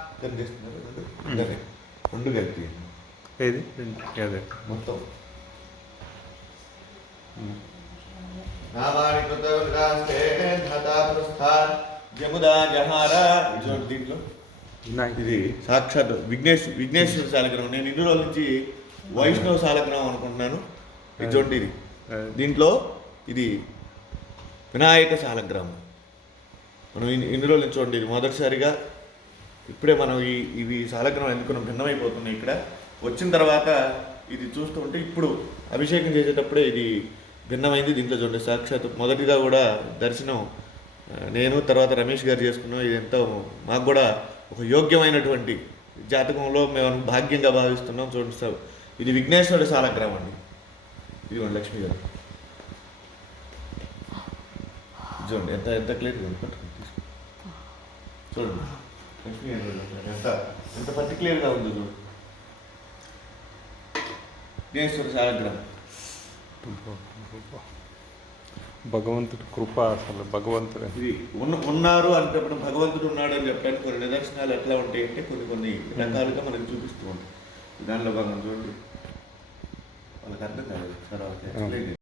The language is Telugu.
కనిపిస్తున్నారు కదా, రెండు కలిపి ఏది అదే మొత్తం నామాని కృతరాస్తే ధాతా ప్రస్థాన్ జముదా జహార ఇటువంటి దీంట్లో ఇది సాక్షాత్ విఘ్నేశ్వర శాలగ్రామం. నేను ఇన్ని రోజుల నుంచి వైష్ణవ శాలగ్రామం అనుకుంటున్నాను. ఇటువంటిది దీంట్లో ఇది వినాయక శాలగ్రామం. మనం ఇన్ని రోజుల నుంచి చూడండి, ఇది మొదటిసారిగా ఇప్పుడే మనం ఇవి శాలగ్రామం ఎందుకు భిన్నమైపోతున్నాయి. ఇక్కడ వచ్చిన తర్వాత ఇది చూస్తూ ఉంటే ఇప్పుడు అభిషేకం చేసేటప్పుడే ఇది భిన్నమైంది. దీంట్లో చూడండి సాక్షాత్ మొదటిగా కూడా దర్శనం నేను తర్వాత రమేష్ గారు చేసుకున్నాం. ఇది ఎంతో మాకు కూడా ఒక యోగ్యమైనటువంటి జాతకంలో మేము భాగ్యంగా భావిస్తున్నాం. చూడండి సార్, ఇది విఘ్నేశ్వరుడి శాలగ్రామం అండి. ఇదిగోండి లక్ష్మి గారు చూడండి ఎంత ఎంత క్లియర్ చూడండి లక్ష్మి గారు ఎంత ఎంత పర్టిక్యులర్గా ఉంది చూడండి. విఘ్నేశ్వర శాలగ్రామం భగవంతుడి కృప, అసలు భగవంతుడు ఇది ఉన్నారు అంటే భగవంతుడు ఉన్నాడు అని చెప్పడానికి కొన్ని నిదర్శనాలు ఎట్లా ఉంటాయి అంటే కొన్ని రకాలుగా మనకు చూపిస్తూ ఉంటాయి. దానిలో భాగం చూడండి, వాళ్ళకి అర్థం కాదు తర్వాత